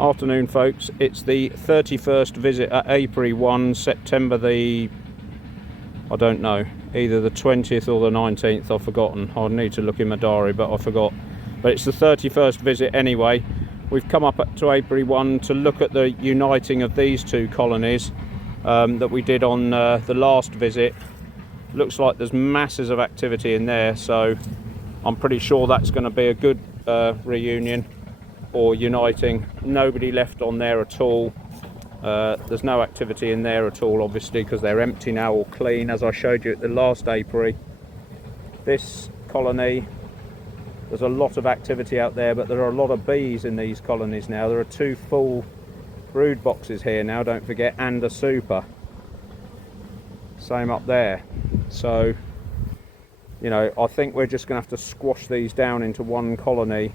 Afternoon folks, it's the 31st visit at Apiary 1, September the, I don't know, either the 20th or the 19th, I've forgotten. I need to look in my diary, but I forgot. But it's the 31st visit anyway. We've come up to Apiary 1 to look at the uniting of these two colonies that we did on the last visit. Looks like there's masses of activity in there, so I'm pretty sure that's going to be a good reunion or uniting. Nobody left on there at all. There's no activity in there at all, obviously, because they're empty now or clean, as I showed you at the last apiary. This colony, there's a lot of activity out there, but there are a lot of bees in these colonies now. There are 2 full brood boxes here now, don't forget, and a super. Same up there. So, you know, I think we're just going to have to squash these down into one colony.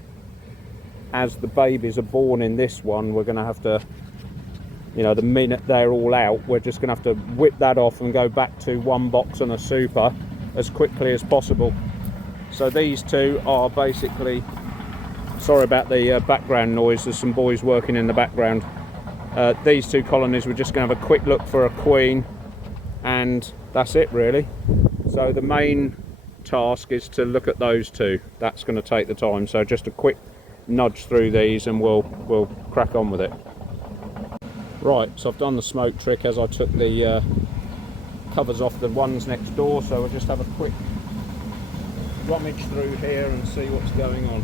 As the babies are born in this one, we're going to have to, you know, the minute they're all out, we're just going to have to whip that off and go back to one box and a super as quickly as possible. So these two are basically, sorry about the background noise, there's some boys working in the background. These two colonies, we're just going to have a quick look for a queen, and that's it really. So the main task is to look at those two. That's going to take the time, so just a quick nudge through these and we'll crack on with it. Right, so I've done the smoke trick as I took the covers off the ones next door, so we'll just have a quick rummage through here and see what's going on.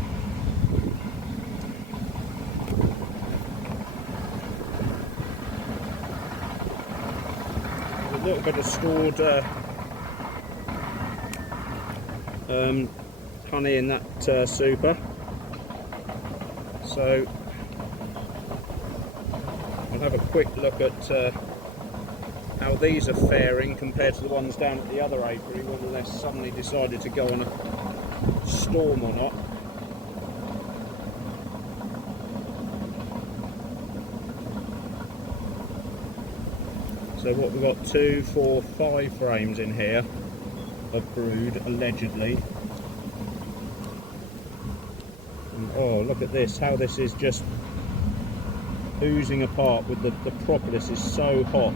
A little bit of stored honey in that super. So I'll have a quick look at how these are faring compared to the ones down at the other apiary, whether they've suddenly decided to go on a storm or not. So what we've got 2, 4, 5 frames in here of brood, allegedly. Oh, look at this, how this is just oozing apart with the propolis is so hot.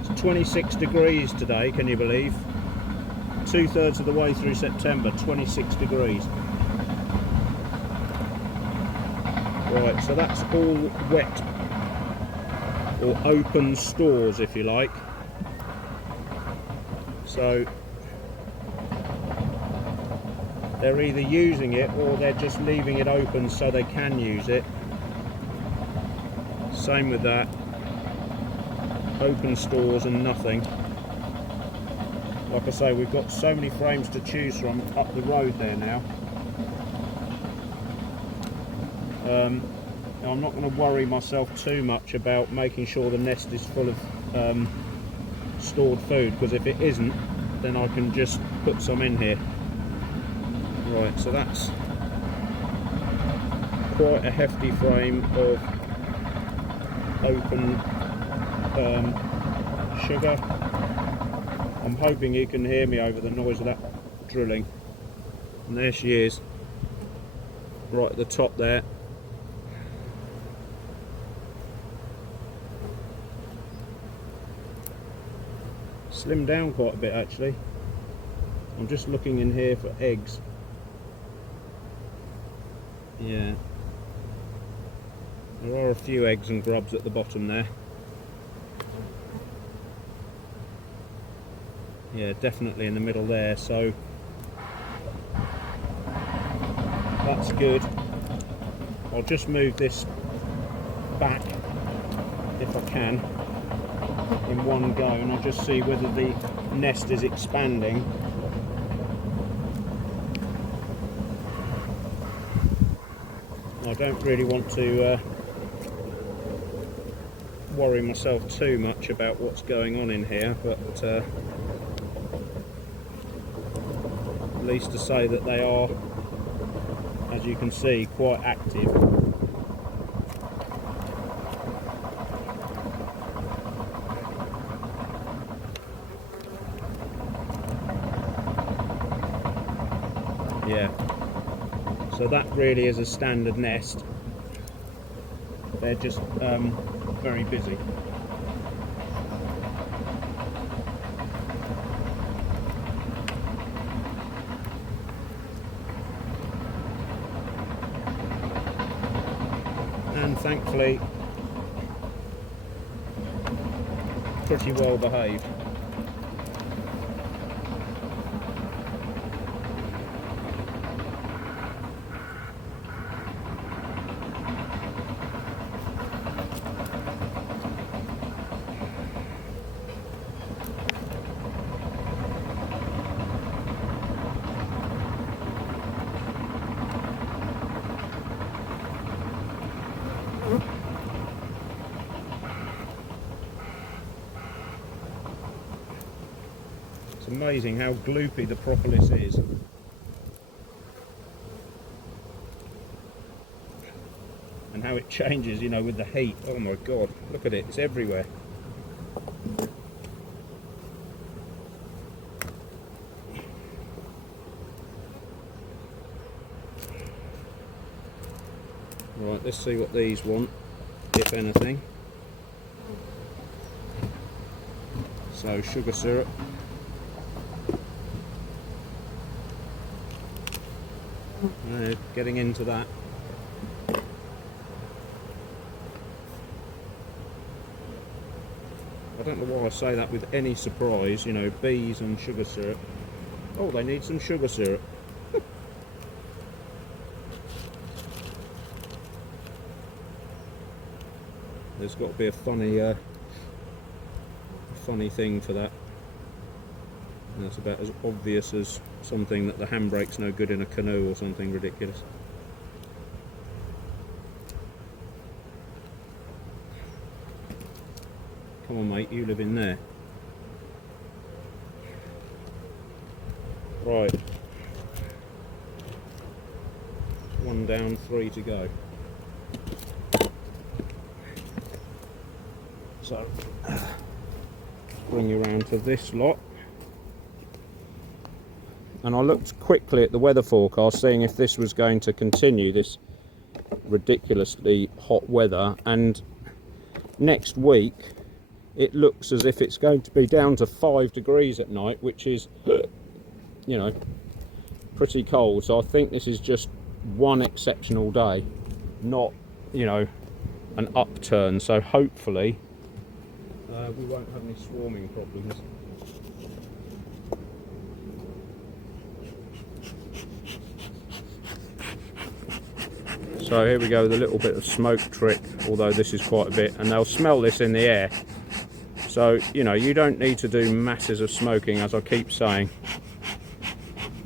It's 26 degrees today, can you believe? 2/3 of the way through September, 26 degrees. Right, so that's all wet or open stores, if you like. So they're either using it or they're just leaving it open so they can use it. Same with that. Open stores and nothing. Like I say, we've got so many frames to choose from up the road there now. Now I'm not going to worry myself too much about making sure the nest is full of stored food, because if it isn't, then I can just put some in here. Right, so that's quite a hefty frame of open sugar. I'm hoping you can hear me over the noise of that drilling. And there she is, right at the top there. Slimmed down quite a bit actually. I'm just looking in here for eggs. Yeah, there are a few eggs and grubs at the bottom there. Yeah, definitely in the middle there, so that's good. I'll just move this back if I can in one go, and I'll just see whether the nest is expanding. I don't really want to worry myself too much about what's going on in here, but at least to say that they are, as you can see, quite active. Yeah, so that really is a standard nest. they're just very busy. And thankfully pretty well behaved. It's amazing how gloopy the propolis is. And how it changes, you know, with the heat. Oh my god, look at it, it's everywhere. Right, let's see what these want, if anything. So, sugar syrup. Getting into that. I don't know why I say that with any surprise, you know, bees and sugar syrup. Oh, they need some sugar syrup. There's got to be a funny thing for that. And that's about as obvious as something that the handbrake's no good in a canoe or something ridiculous. Come on mate, you live in there. Right. 1 down, 3 to go. So, bring you around to this lot. And I looked quickly at the weather forecast, seeing if this was going to continue, this ridiculously hot weather. And next week, it looks as if it's going to be down to 5 degrees at night, which is, you know, pretty cold. So I think this is just one exceptional day, not, you know, an upturn. So hopefully we won't have any swarming problems. So here we go, the little bit of smoke trick, although this is quite a bit, and they'll smell this in the air. So, you know, you don't need to do masses of smoking, as I keep saying.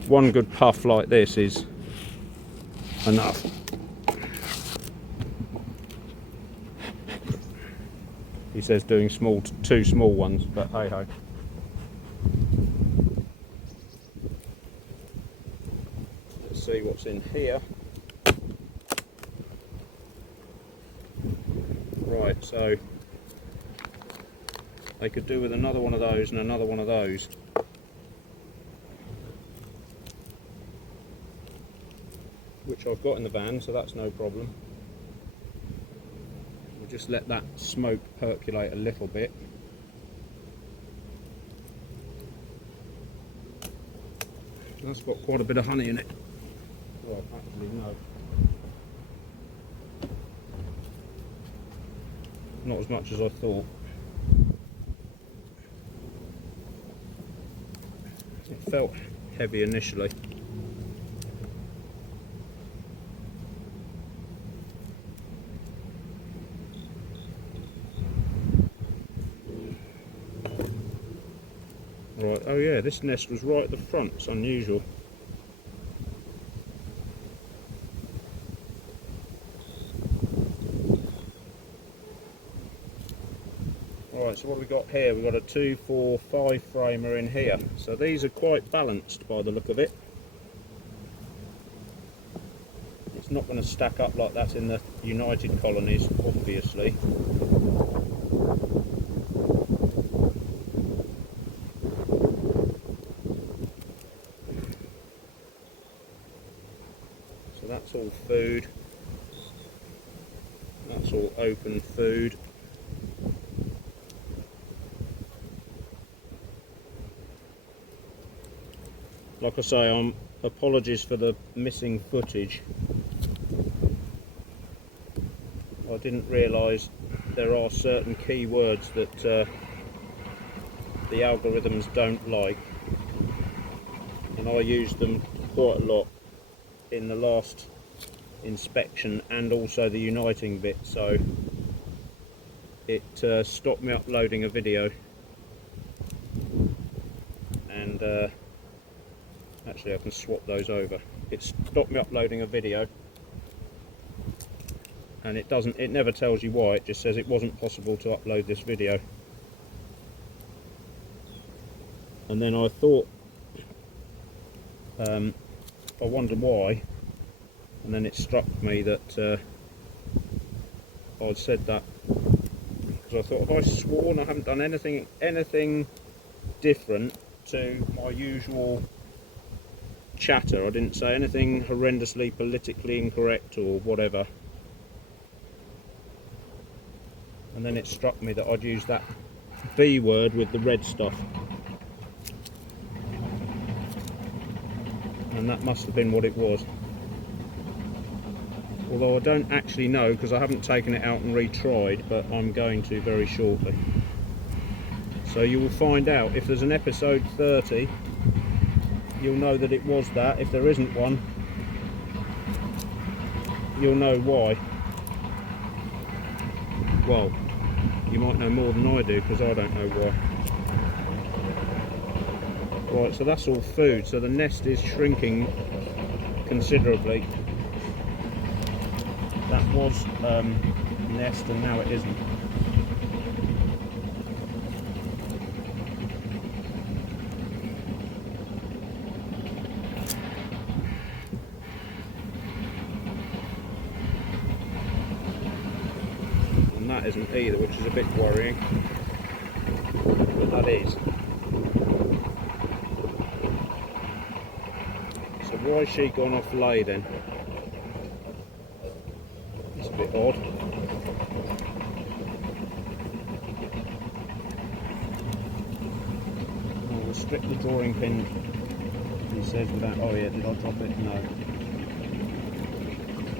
One good puff like this is enough. He says doing two small ones, but hey ho. Let's see what's in here. Right, so they could do with another one of those and another one of those. Which I've got in the van, so that's no problem. We'll just let that smoke percolate a little bit. That's got quite a bit of honey in it. Well, actually no. Not as much as I thought. It felt heavy initially. Right, oh yeah, this nest was right at the front, it's unusual. Right, so what have we got here? We've got a 2, 4, 5 framer in here. So these are quite balanced by the look of it. It's not going to stack up like that in the United colonies, obviously. So that's all food. That's that's all open food. Like I say, apologies for the missing footage. I didn't realise there are certain keywords that the algorithms don't like, and I used them quite a lot in the last inspection and also the uniting bit, so it stopped me uploading a video. And actually I can swap those over. It stopped me uploading a video, and it never tells you why. It just says it wasn't possible to upload this video. And then I thought, I wondered why, and then it struck me that I'd said that because I thought, have I sworn I haven't done anything different to my usual chatter? I didn't say anything horrendously politically incorrect or whatever. And then it struck me that I'd used that B word with the red stuff, and that must have been what it was. Although I don't actually know, because I haven't taken it out and retried, but I'm going to very shortly. So you will find out. If there's an episode 30, you'll know that it was that. If there isn't one, you'll know why. Well, you might know more than I do, because I don't know why. Right, so that's all food. So the nest is shrinking considerably. That was nest, and now it isn't. And that isn't either, which is a bit worrying. But that is. So why has she gone off lay then? It's a bit odd. We'll strip the drawing pin, he says, without... Oh yeah, did I drop it? No.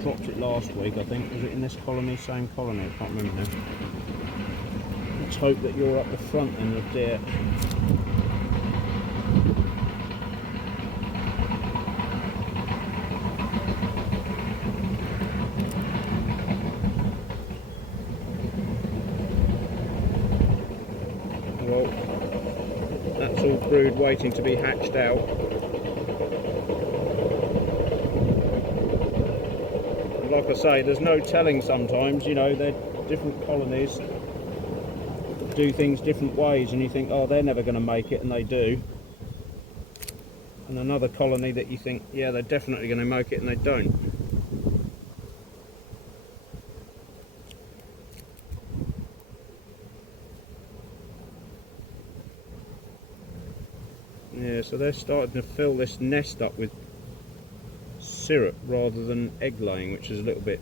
Dropped it last week, I think. Was it in this colony? Same colony? I can't remember now. Let's hope that you're up the front then, oh dear. Well, that's all brood waiting to be hatched out. And like I say, there's no telling sometimes, you know, they're different colonies do things different ways, and you think, oh, they're never going to make it, and they do. And another colony that you think, yeah, they're definitely going to make it, and they don't. Yeah, so they're starting to fill this nest up with syrup rather than egg laying, which is a little bit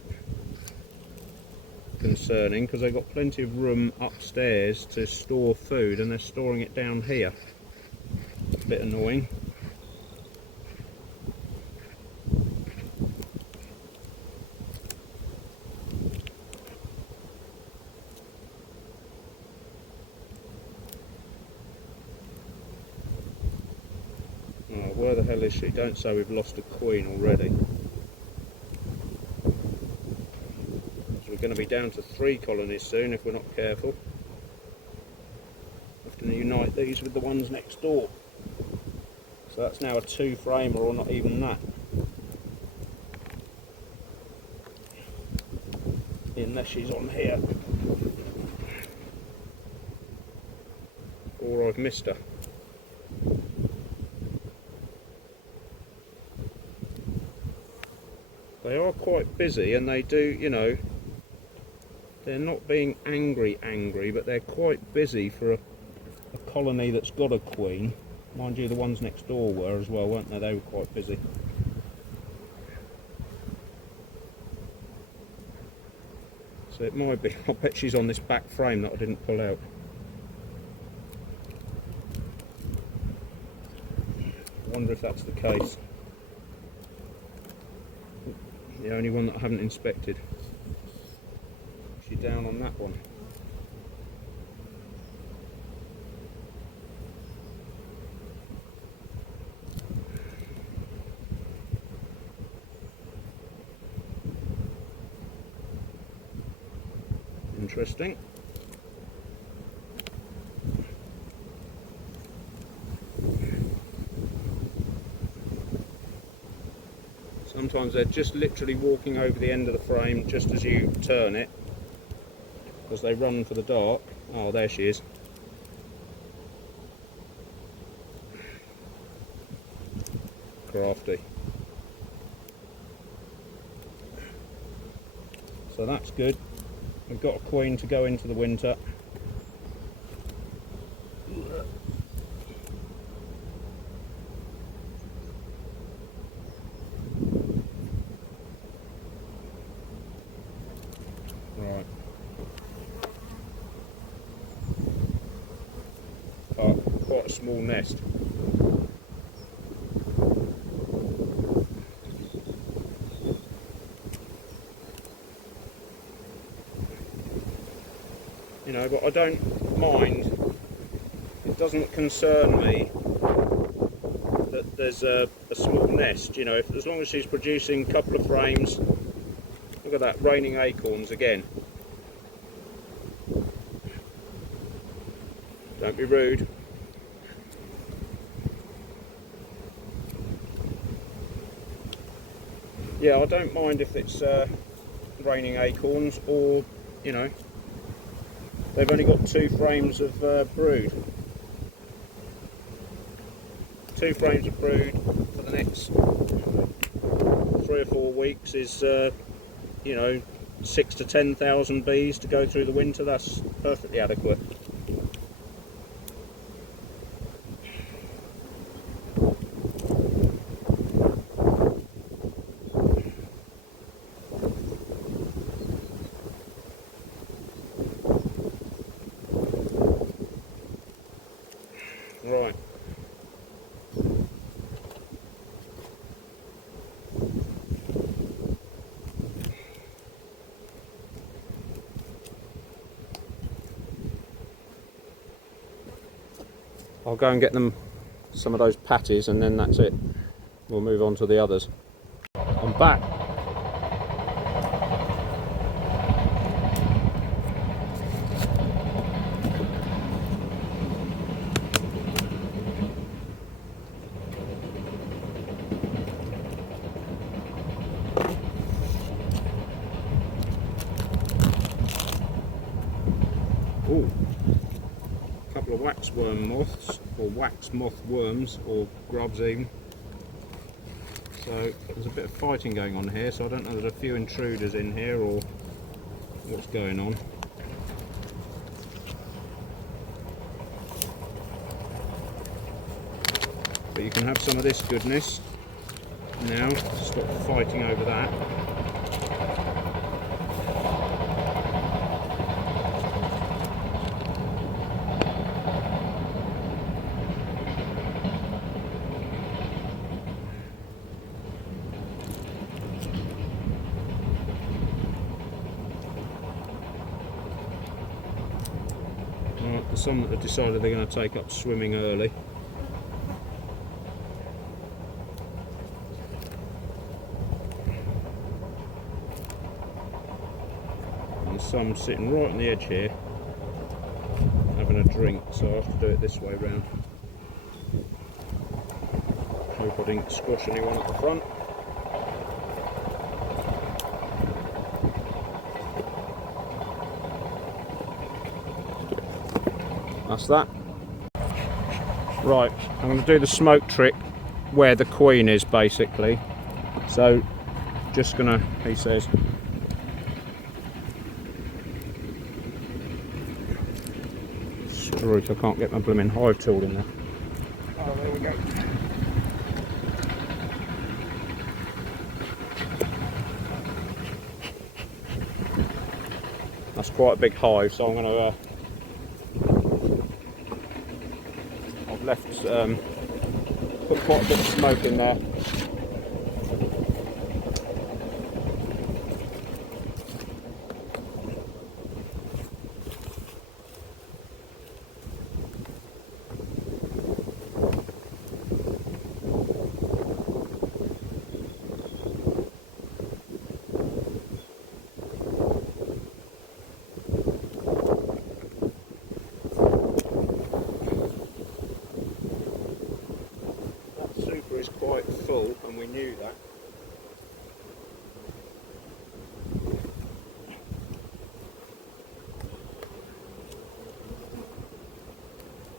concerning, because they've got plenty of room upstairs to store food, and they're storing it down here. A bit annoying. Oh, where the hell is she? Don't say we've lost a queen already. We're going to be down to 3 colonies soon if we're not careful. Have to unite these with the ones next door. So that's now a 2-framer, or not even that. Unless she's on here. Or I've missed her. They are quite busy, and they do, you know, they're not being angry, but they're quite busy for a colony that's got a queen. Mind you, the ones next door were as well, weren't they? They were quite busy. So it might be. I bet she's on this back frame that I didn't pull out. I wonder if that's the case. The only one that I haven't inspected. She's down on that one. Interesting. Sometimes they're just literally walking over the end of the frame just as you turn it, because they run for the dark. Oh, there she is. Crafty. So that's good. We've got a queen to go into the winter. Right. Oh, quite a small nest. You know, but I don't mind. It doesn't concern me that there's a small nest. You know, as long as she's producing a couple of frames. Look at that, raining acorns again. Don't be rude. Yeah, I don't mind if it's raining acorns, or, you know, they've only got 2 frames of brood. 2 frames of brood for the next 3 or 4 weeks is, you know, 6,000 to 10,000 bees to go through the winter. That's perfectly adequate. Right. I'll go and get them some of those patties, and then that's it. We'll move on to the others. I'm back. Ooh. Couple of waxworm moths, or wax moth worms, or grubs even. So there's a bit of fighting going on here, so I don't know if there's a few intruders in here or what's going on. But you can have some of this goodness now. Stop fighting over that. There's some that have decided they're going to take up swimming early. And there's some sitting right on the edge here, having a drink, so I have to do it this way round. Hope I didn't squash anyone at the front. That's that. Right, I'm going to do the smoke trick where the queen is, basically. So, just gonna, he says, screw it, I can't get my blooming hive tool in there. Oh, there we go. That's quite a big hive, so I'm going to I've left put quite a bit of smoke in there. Is quite full, and we knew that.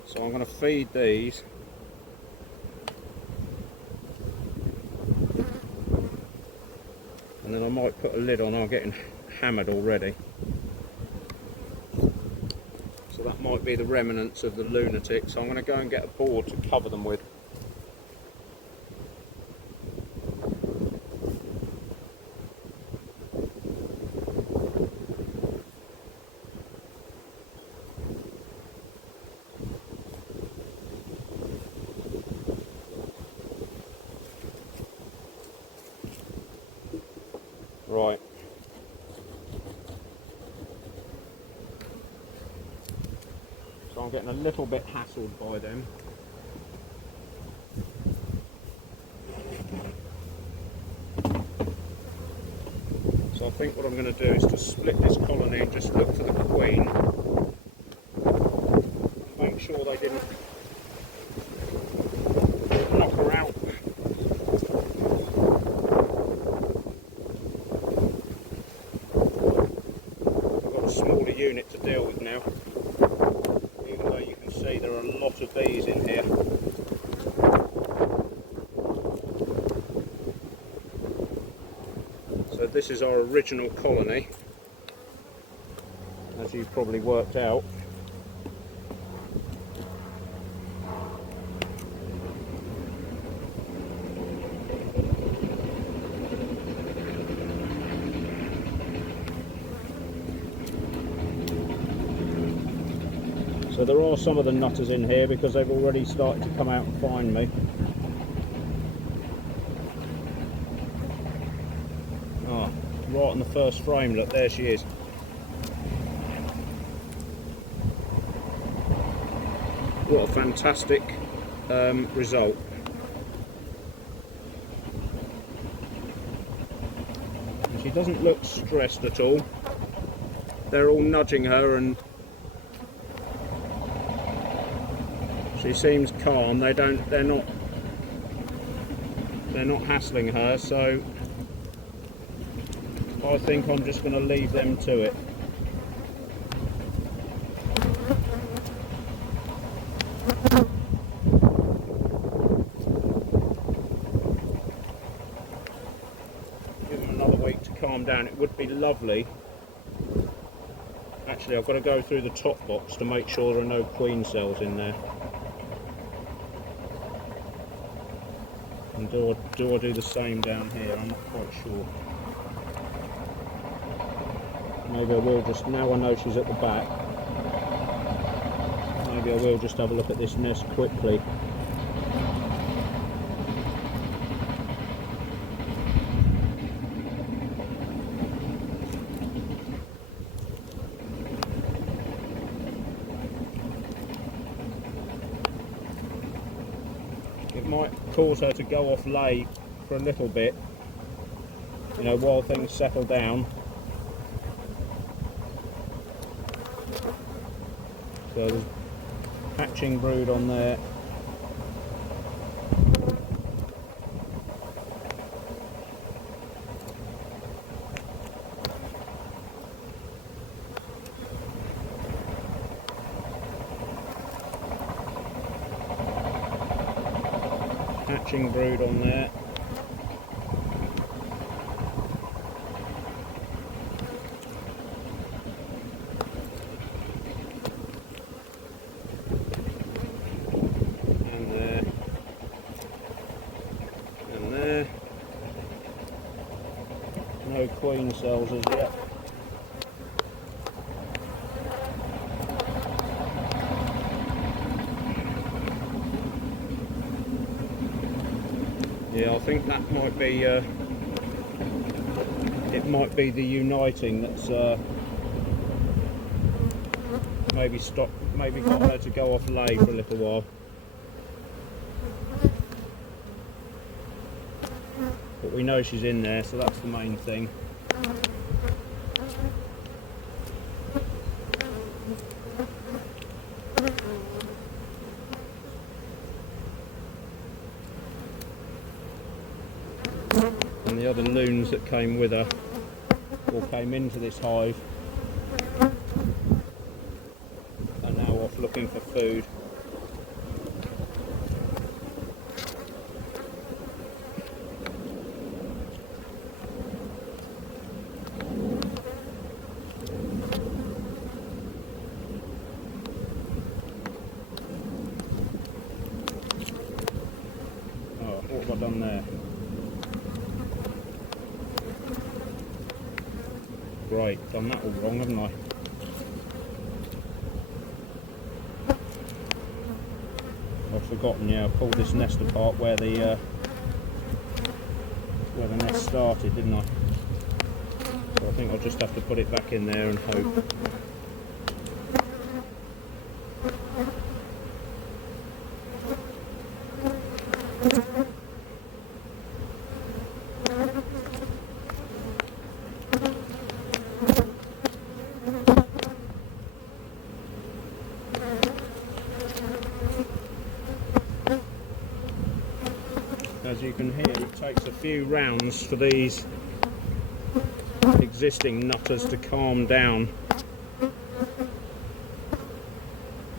So I'm going to feed these. And then I might put a lid on. I'm getting hammered already. So that might be the remnants of the lunatic. So I'm going to go and get a board to cover them with. Right. So I'm getting a little bit hassled by them. So I think what I'm going to do is to split this colony and just look for the queen. Make sure they didn't knock her out. Smaller unit to deal with now, even though you can see there are a lot of bees in here. So this is our original colony, as you've probably worked out. So there are some of the nutters in here because they've already started to come out and find me. Oh, right on the first frame, look, there she is. What a fantastic result. And she doesn't look stressed at all. They're all nudging her and she seems calm. They're not hassling her, so I think I'm just going to leave them to it. Give them another week to calm down. It would be lovely. Actually, I've got to go through the top box to make sure there are no queen cells in there. And do I do the same down here? I'm not quite sure. Maybe I will just, now I know she's at the back, maybe I will just have a look at this nest quickly. It might cause her to go off late for a little bit, you know, while things settle down. So there's hatching brood on there. Hatching brood on there. And there. And there. No queen cells as yet. Yeah, I think that might be, it might be the uniting that's maybe got her to go off lay for a little while. But we know she's in there, so that's the main thing. And the other loons that came with her, or came into this hive, are now off looking for food. Oh, what have I done there? Great, done that all wrong, haven't I? I've forgotten, yeah, I pulled this nest apart where the nest started, didn't I? So I think I'll just have to put it back in there and hope. As you can hear, it takes a few rounds for these existing nutters to calm down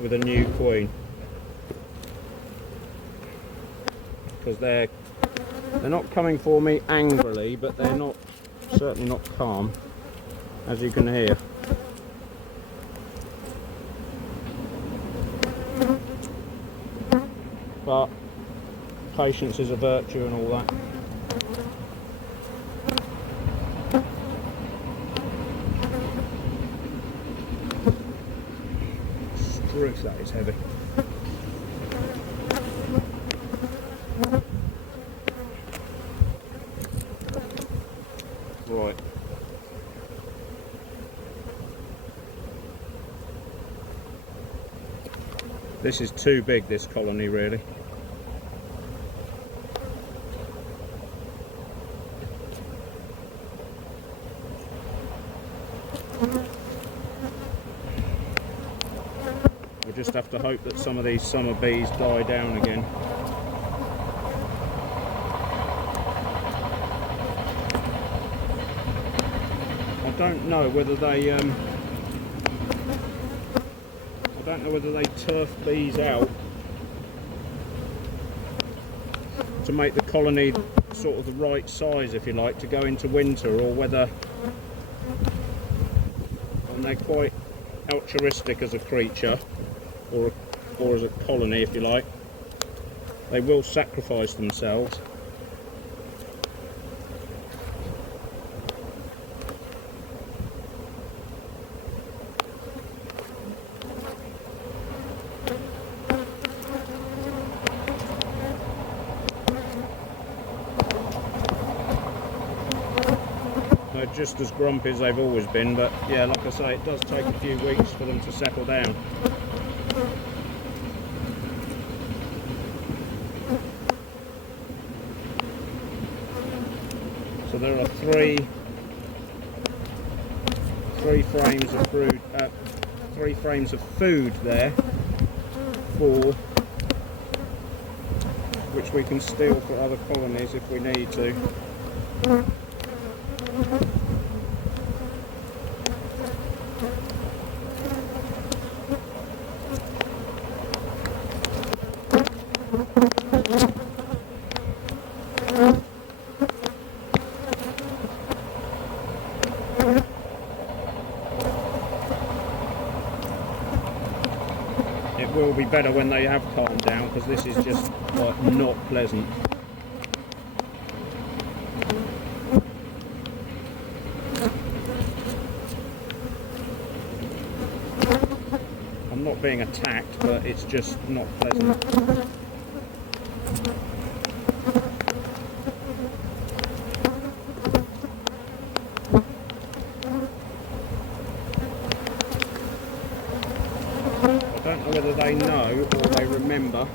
with a new queen, because they're not coming for me angrily, but they're certainly not calm, as you can hear. But patience is a virtue and all that. Struth, that is heavy. Right. This is too big, this colony, really. We'll just have to hope that some of these summer bees die down again. I don't know whether they turf bees out to make the colony sort of the right size, if you like, to go into winter, or whether, and they're quite altruistic as a creature, or as a colony, if you like, they will sacrifice themselves. They're just as grumpy as they've always been, but yeah, like I say, it does take a few weeks for them to settle down. So there are three frames of food, 3 frames of food there, which we can steal for other colonies if we need to. It will be better when they have calmed down, because this is just like not pleasant. I'm not being attacked, but it's just not pleasant. I don't know whether they know or they remember.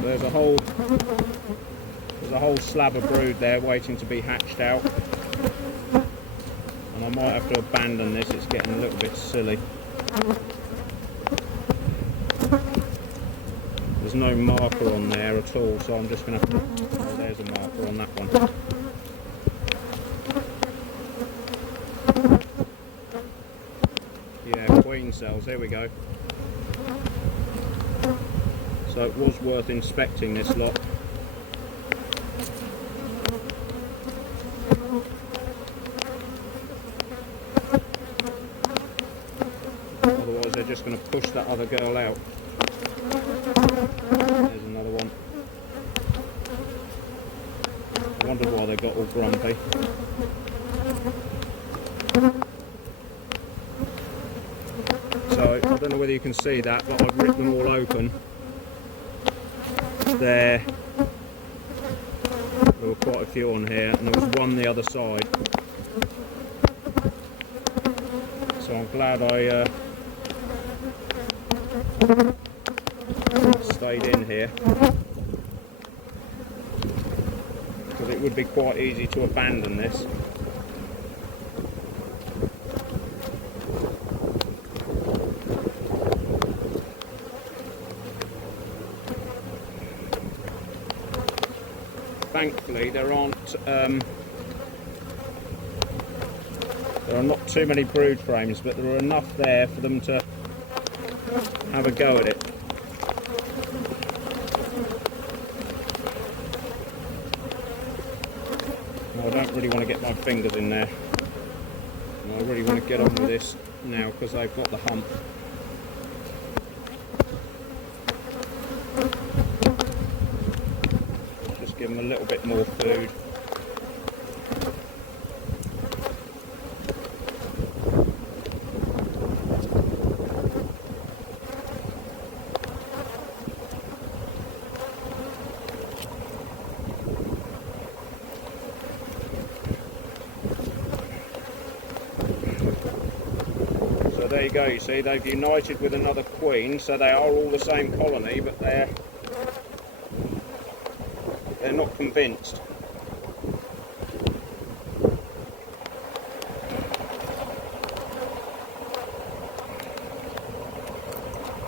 There's a whole slab of brood there waiting to be hatched out, and I might have to abandon this. It's getting a little bit silly. There's no marker on there at all, so I'm just going to have to... Oh, there's a marker on that one. Yeah, queen cells, here we go. So it was worth inspecting this lot. Otherwise they're just going to push that other girl out. There's another one. I wonder why they got all grumpy. So I don't know whether you can see that, but I've ripped them all open. There were quite a few on here, and there was one the other side. So I'm glad I stayed in here, because it would be quite easy to abandon this. Thankfully there are not too many brood frames, but there are enough there for them to have a go at it. I don't really want to get my fingers in there. I really want to get on with this now because they've got the hump. Just give them a little bit more food. There you go, you see they've united with another queen, so they are all the same colony, but they're not convinced.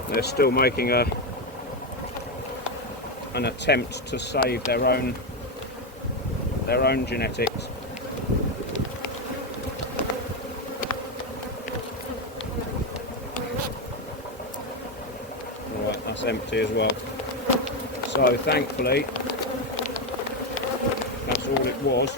They're still making an attempt to save their own genetics. That's empty as well. So thankfully that's all it was.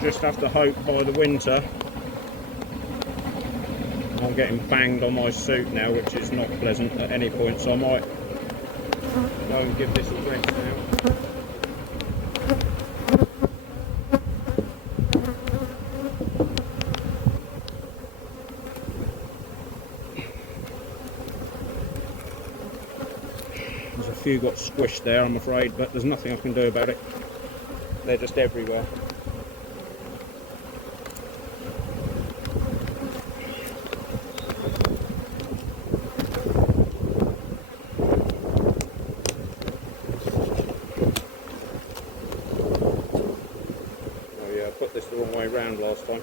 Just have to hope by the winter. I'm getting banged on my suit now, which is not pleasant at any point, so I might go and give this a rest now. There's a few got squished there, I'm afraid, but there's nothing I can do about it. They're just everywhere. Put this the wrong way round last time.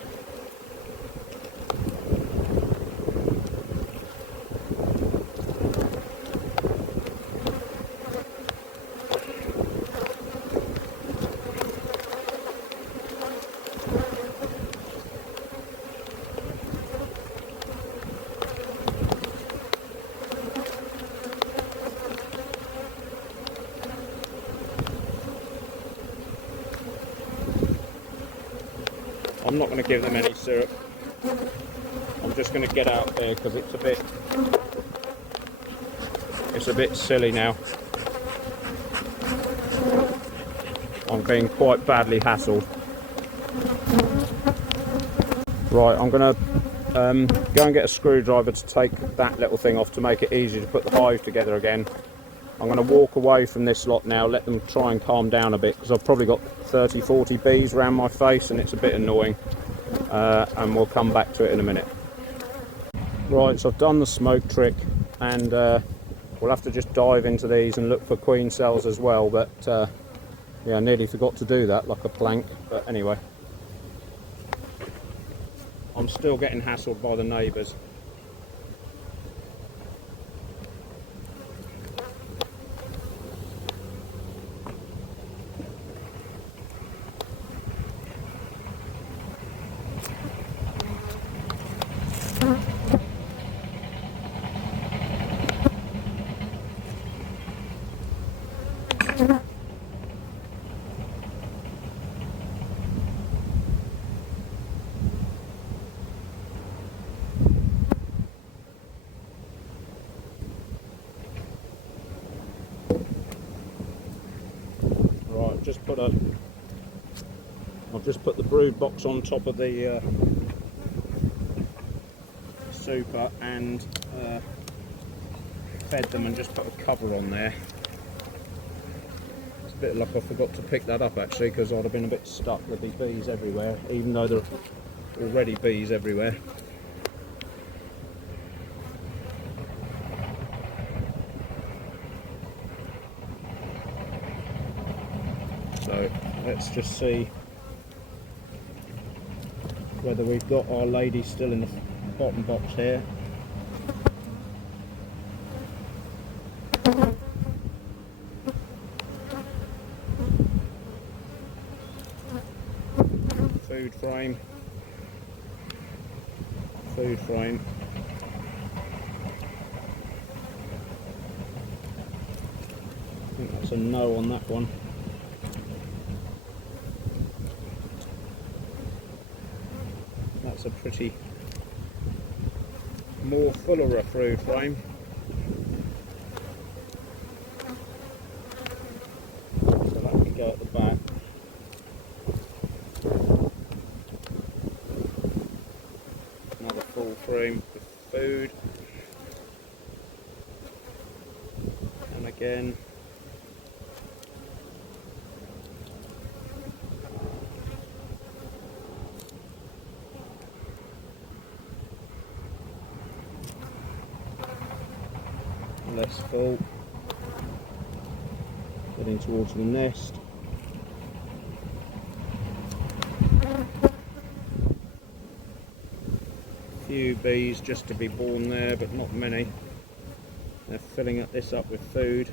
I'm not going to give them any syrup. I'm just going to get out there because it's a bit silly now. I'm being quite badly hassled. Right, I'm going to go and get a screwdriver to take that little thing off to make it easy to put the hive together again. I'm going to walk away from this lot now, let them try and calm down a bit, because I've probably got 30-40 bees around my face and it's a bit annoying, and we'll come back to it in a minute. Right, so I've done the smoke trick, and we'll have to just dive into these and look for queen cells as well, but yeah, I nearly forgot to do that like a plank, but anyway. I'm still getting hassled by the neighbours. I've just put the brood box on top of the super and fed them and just put a cover on there. It's a bit like I forgot to pick that up actually, because I'd have been a bit stuck with these bees everywhere, even though there are already bees everywhere. So let's just see whether we've got our lady still in the bottom box here. Food frame. Food frame. I think that's a no on that one. That's a pretty more fuller food frame. So that can go at the back. Another full frame with food. And again. Less full. Getting towards the nest. Few bees just to be born there, but not many. They're filling this up with food.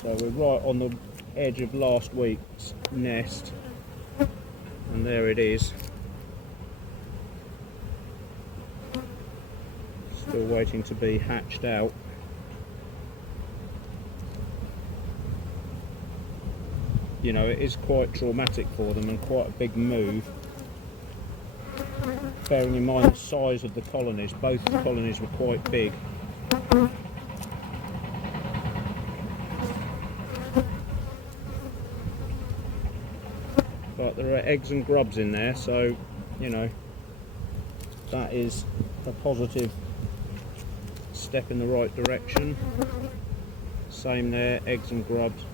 So we're right on the edge of last week's nest, and there it is. Still waiting to be hatched out. You know, it is quite traumatic for them and quite a big move, bearing in mind the size of the colonies. Both the colonies were quite big. But there are eggs and grubs in there, so you know, that is a positive step in the right direction. Same there, eggs and grubs.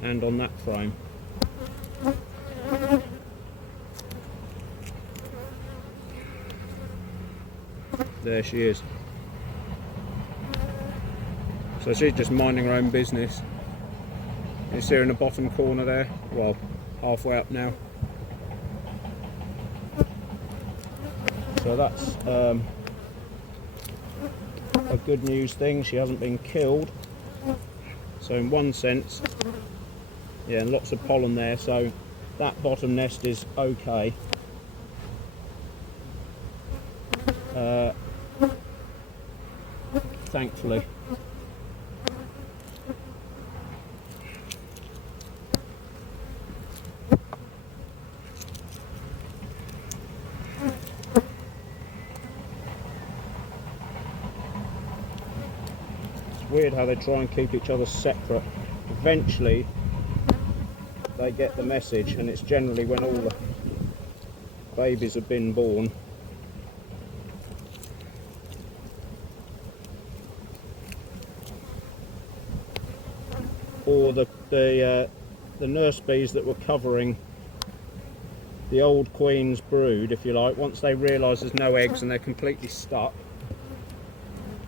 And on that frame. There she is. So she's just minding her own business. You see her in the bottom corner there? Well, halfway up now. So that's a good news thing. She hasn't been killed. So in one sense, yeah, and lots of pollen there, so that bottom nest is okay. thankfully. It's weird how they try and keep each other separate. Eventually they get the message, and it's generally when all the babies have been born. Or the nurse bees that were covering the old queen's brood, if you like, once they realise there's no eggs and they're completely stuck,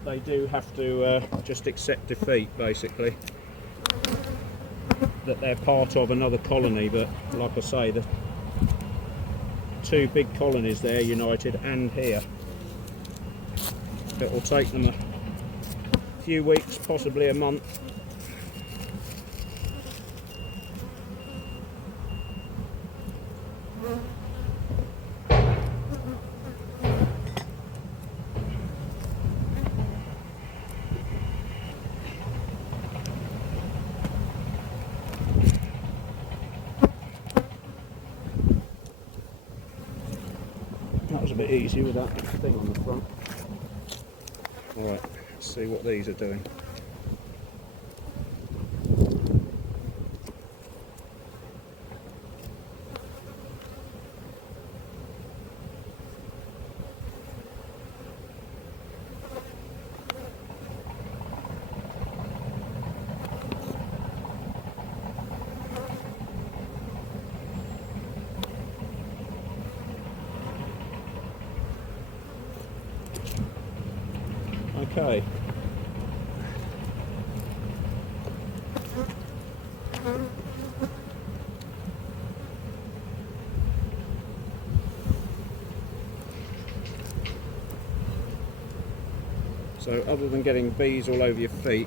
they do have to just accept defeat, basically. That they're part of another colony, but like I say, the two big colonies there, united, and here. It will take them a few weeks, possibly a month. That was a bit easy with that thing on the front. Alright, let's see what these are doing. Okay. So other than getting bees all over your feet,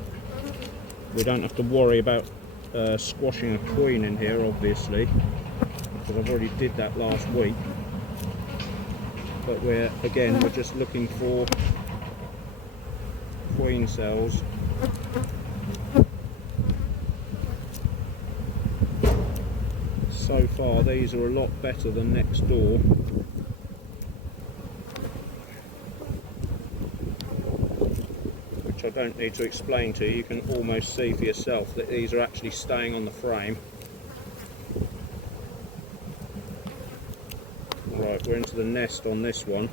we don't have to worry about squashing a queen in here, obviously, because I've already did that last week. But we're just looking for queen cells. So far these are a lot better than next door. Which I don't need to explain to you. You can almost see for yourself that these are actually staying on the frame. Right, we're into the nest on this one.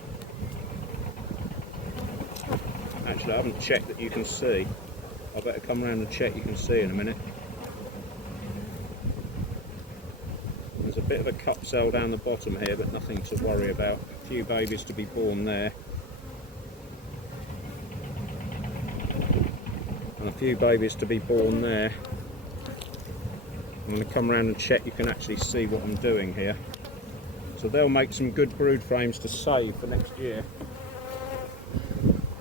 Actually, I haven't checked that you can see. I better come around and check you can see in a minute. There's a bit of a cup cell down the bottom here, but nothing to worry about. A few babies to be born there. And a few babies to be born there. I'm going to come around and check you can actually see what I'm doing here. So they'll make some good brood frames to save for next year.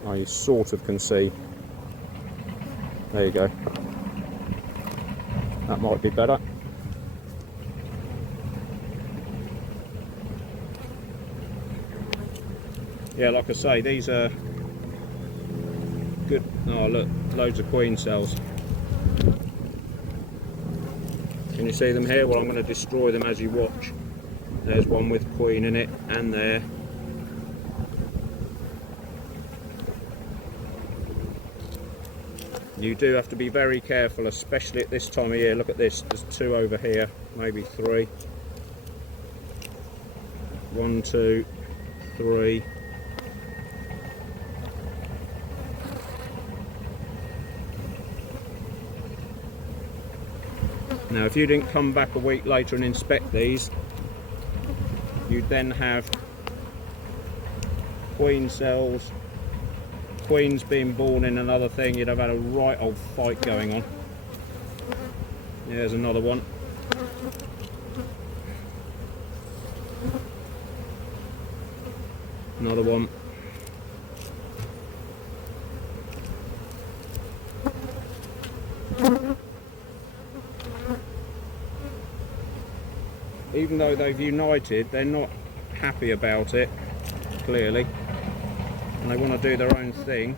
Oh, you sort of can see. There you go. That might be better. Yeah, like I say, these are good. Oh look, loads of queen cells. Can you see them here? Well, I'm going to destroy them as you watch. There's one with queen in it, and there. You do have to be very careful, especially at this time of year. Look at this, there's two over here, maybe three. 1, 2, 3. Now if you didn't come back a week later and inspect these, you'd then have queen cells, queens being born in another thing. You'd have had a right old fight going on. There's another one. Another one. Even though they've united, they're not happy about it, clearly, and they want to do their own thing.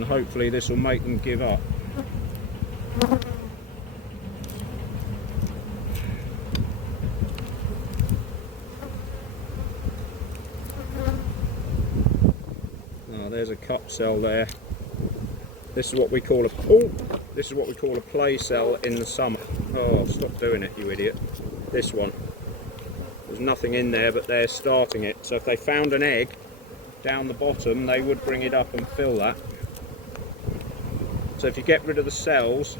and hopefully this will make them give up. There's a cup cell there. This is what we call a play cell in the summer. Oh, stop doing it, you idiot. This one. There's nothing in there, but they're starting it. So if they found an egg down the bottom, they would bring it up and fill that. So if you get rid of the cells,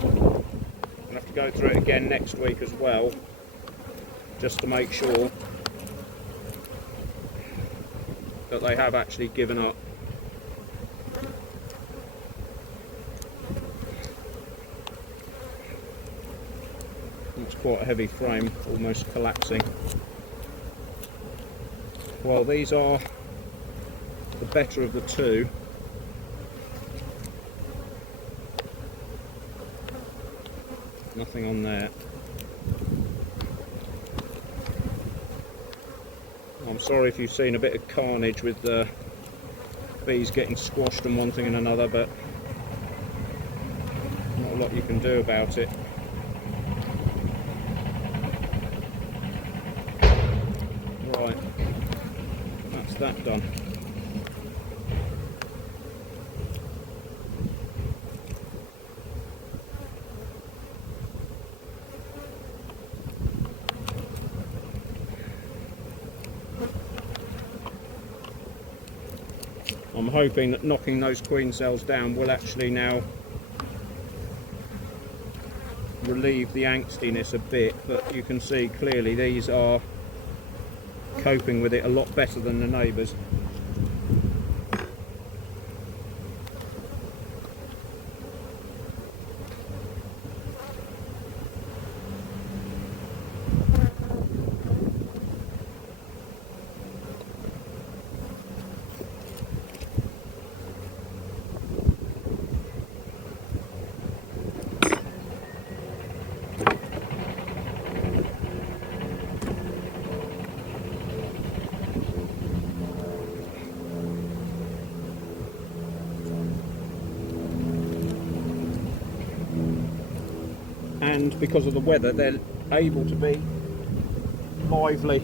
I'm gonna have to go through it again next week as well, just to make sure that they have actually given up. It's quite a heavy frame, almost collapsing. Well, these are the better of the two. Nothing on there. I'm sorry if you've seen a bit of carnage with the bees getting squashed and one thing and another, but not a lot you can do about it. Right, that's that done. I'm hoping that knocking those queen cells down will actually now relieve the angstiness a bit, but you can see clearly these are coping with it a lot better than the neighbours. And because of the weather, they're able to be lively.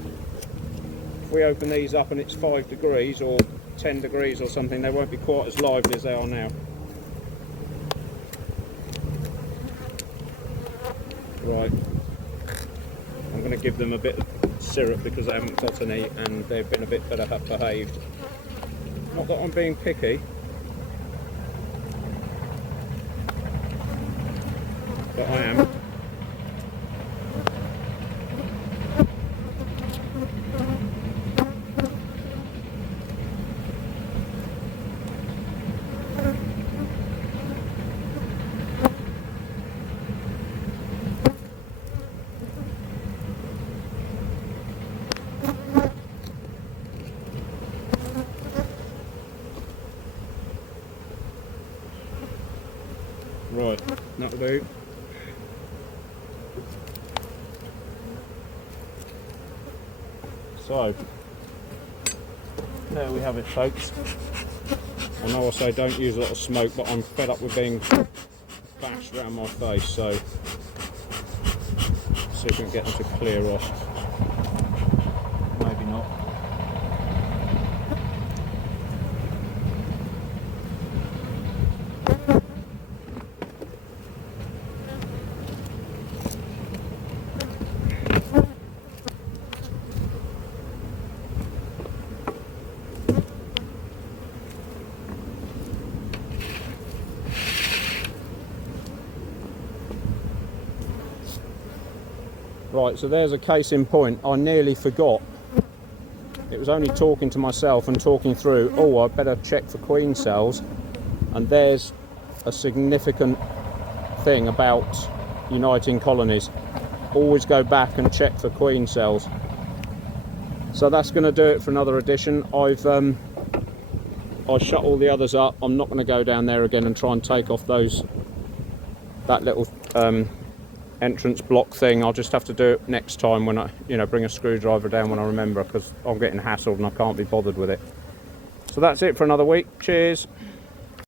If we open these up and it's 5 degrees or 10 degrees or something, they won't be quite as lively as they are now. Right, I'm going to give them a bit of syrup because they haven't got any and they've been a bit better behaved. Not that I'm being picky, but I am. Right, that'll do. So, there we have it, folks. I know I say don't use a lot of smoke, but I'm fed up with being bashed around my face, so see if we can get them to clear off. Maybe not. Right, so there's a case in point. I nearly forgot. It was only talking to myself and talking through, oh, I better check for queen cells. And there's a significant thing about uniting colonies. Always go back and check for queen cells. So that's going to do it for another edition. I shut all the others up. I'm not going to go down there again and try and take off that little entrance block thing. I'll just have to do it next time when I, bring a screwdriver down when I remember, because I'm getting hassled and I can't be bothered with it. So that's it for another week. Cheers.